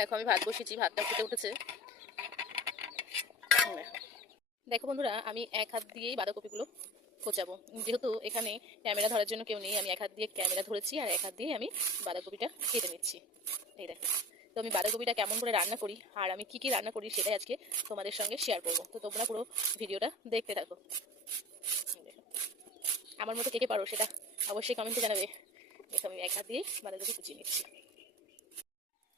দেখো আমি ভাত বসিয়েছি, ভাতটা ফুটে উঠেছে। দেখো বন্ধুরা, আমি এক হাত দিয়েই বাঁধাকপিগুলো কোচাবো। যেহেতু এখানে ক্যামেরা ধরার জন্য কেউ নেই, আমি এক হাত দিয়ে ক্যামেরা ধরেছি আর এক হাত দিয়ে আমি বাঁধাকপিটা কেটে নিচ্ছি। এই দেখো, তো আমি বাঁধাকপিটা কেমন করে রান্না করি আর আমি কি কি রান্না করি সেটাই আজকে তোমাদের সঙ্গে শেয়ার করবো। তো তোমরা পুরো ভিডিওটা দেখতে থাকো। আমার মতো কে কে পারো সেটা অবশ্যই কমেন্টে জানাবে। দেখো আমি এক হাত দিয়ে বাঁধাকপি কুচিয়ে নিচ্ছি।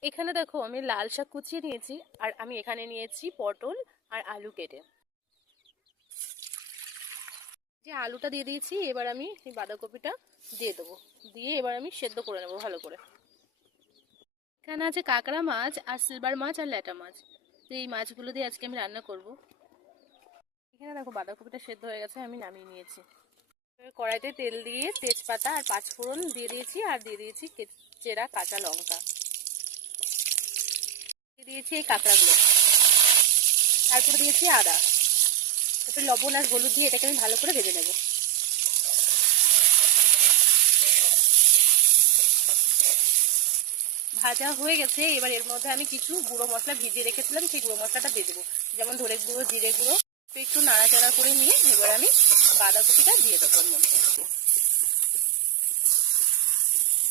এখানে দেখো আমি লাল শাক কুচিয়ে নিয়েছি আর আমি এখানে নিয়েছি পটল আর আলু কেটে। যে আলুটা দিয়ে দিয়েছি, এবার আমি এই বাঁধাকপিটা দিয়ে দেবো, দিয়ে এবার আমি সেদ্ধ করে নেবো ভালো করে। এখানে আছে কাঁকড়া মাছ আর সিলভার মাছ আর ল্যাটা মাছ। তো এই মাছগুলো দিয়ে আজকে আমি রান্না করব। এখানে দেখো বাঁধাকপিটা সেদ্ধ হয়ে গেছে, আমি নামিয়ে নিয়েছি। কড়াইতে তেল দিয়ে তেজপাতা আর পাঁচফোড়ন দিয়ে দিয়েছি আর দিয়ে দিয়েছি চেরা কাঁচা লঙ্কা, দিয়ে দিয়েছি এই কাঁকড়াগুলো, তারপরে দিয়েছি আদা, তারপরে লবণ আর হলুদ দিয়ে এটাকে আমি ভালো করে ভেজে নেব। ভাজা হয়ে গেছে, এবার এর মধ্যে আমি কিছু গুঁড়ো মশলা ভিজিয়ে রেখেছিলাম, সেই গুঁড়ো মশলাটা দিয়ে দেবো, যেমন ধরে গুঁড়ো, জিরে গুঁড়ো। একটু নাড়াচাড়া করে নিয়ে এবার আমি বাঁধাকপিটা দিয়ে দেবো এর মধ্যে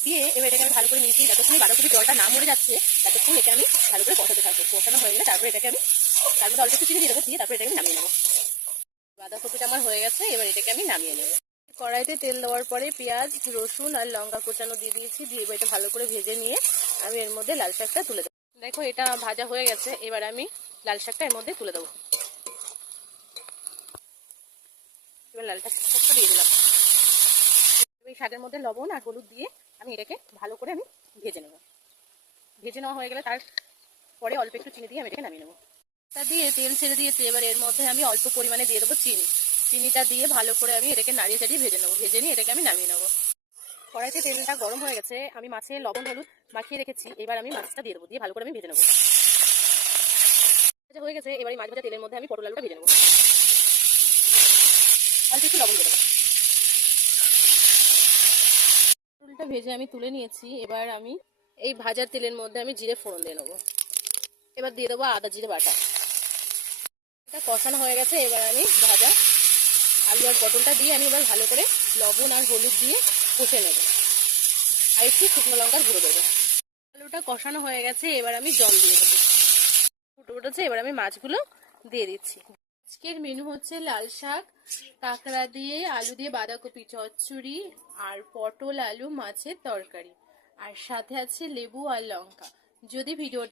দিয়ে এবার এটাকে আমি ভালো করে মিশিয়ে যতক্ষণ বাঁধাকপির জলটা না মরে যাচ্ছে ততক্ষণ এটাকে আমি ভালো করে কষাতে থাকবো। কষানো হয়ে গেলে তারপরে এটাকে আমি তার মধ্যে অল্প একটু চিনি দিয়ে দেবো, দিয়ে তারপরে এটাকে আমি নামিয়ে নেবো। বাঁধাকপিটা আমার হয়ে গেছে, এবার এটাকে আমি নামিয়ে নেবো। কড়াইতে তেল দেওয়ার পরে পেঁয়াজ, রসুন আর লঙ্কা কোচানো দিয়ে দিয়েছি, দিয়ে এবার এটা ভালো করে ভেজে নিয়ে আমি এর মধ্যে লাল শাকটা তুলে দেবো। দেখো এটা ভাজা হয়ে গেছে, এবার আমি লাল শাকটা এর মধ্যে তুলে দেবো। এবার লাল শাকটা দিয়ে দিলাম। এই শাকের মধ্যে লবণ আর হলুদ দিয়ে আমি এটাকে ভালো করে আমি ভেজে নেবো। ভেজে নেওয়া হয়ে গেলে তারপরে অল্প একটু চিনি দিয়ে আমি এটাকে নামিয়ে নেবো। তা দিয়ে তেল ছেড়ে দিয়েছি, এবার এর মধ্যে আমি অল্প পরিমাণে দিয়ে দেবো চিনি। চিনিটা দিয়ে ভালো করে আমি এটাকে নাড়িয়ে চাড়িয়ে ভেজে নেবো। ভেজে নিয়ে এটাকে আমি নামিয়ে নেবো। কড়াইতে তেলটা গরম হয়ে গেছে, আমি মাছে লবণ হলুদ মাখিয়ে রেখেছি, এবার আমি মাছটা দিয়ে দেবো, দিয়ে ভালো করে আমি ভেজে নেবো। ভাজা হয়ে গেছে, এবার এই মাছ ভাজা তেলের মধ্যে আমি পটল আলুটা ভেজে নেবো। অল্প একটু লবণ দিয়ে দেবো। পটলটা ভেজে আমি তুলে নিয়েছি, এবার আমি এই ভাজার তেলের মধ্যে আমি জিরে ফোড়ন দিয়ে নেবো। এবার দিয়ে দেবো আদা জিরে বাটা। এটা কষানো হয়ে গেছে, এবার আমি ভাজা আলু আর পটলটা দিয়ে আমি এবার ভালো করে লবণ আর হলুদ দিয়ে কষে নেব আর একটু শুকনো লঙ্কার গুঁড়ো দেবো। আলুটা কষানো হয়ে গেছে, এবার আমি জল দিয়ে দেবো। ফুটে উঠেছে, এবার আমি মাছগুলো দিয়ে দিচ্ছি। আজকের মেনু হচ্ছে লাল শাক, কাঁকড়া দিয়ে আলু দিয়ে বাঁধাকপি চচ্চড়ি আর পটল আলু মাছের তরকারি, আর সাথে আছে লেবু আর লঙ্কা। যদি ভিডিও